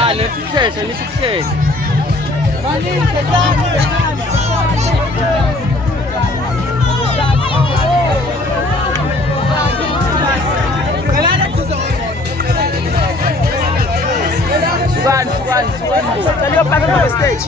Balekane, sikusheshe, nisikusheshe. Subani. Tell your back on the stage.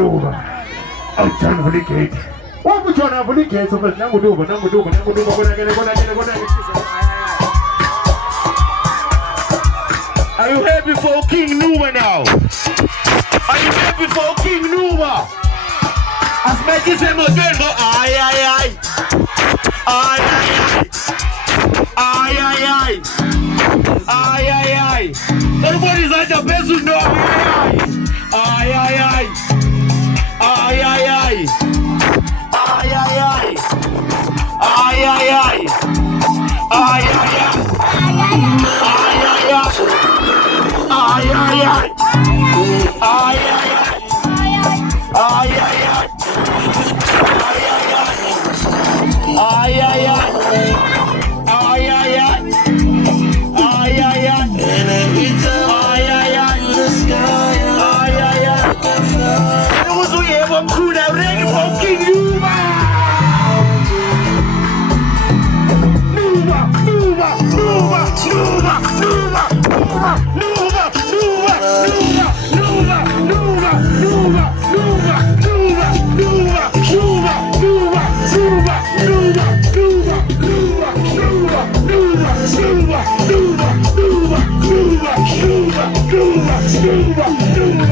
Nuba, I'm trying for the gate. What would you want for the gate? So first, Nuba. Are you happy for King Nuba now? Are you happy for King Nuba? As make it him again, go aye. Everybody's at the best with no aye. Nuba.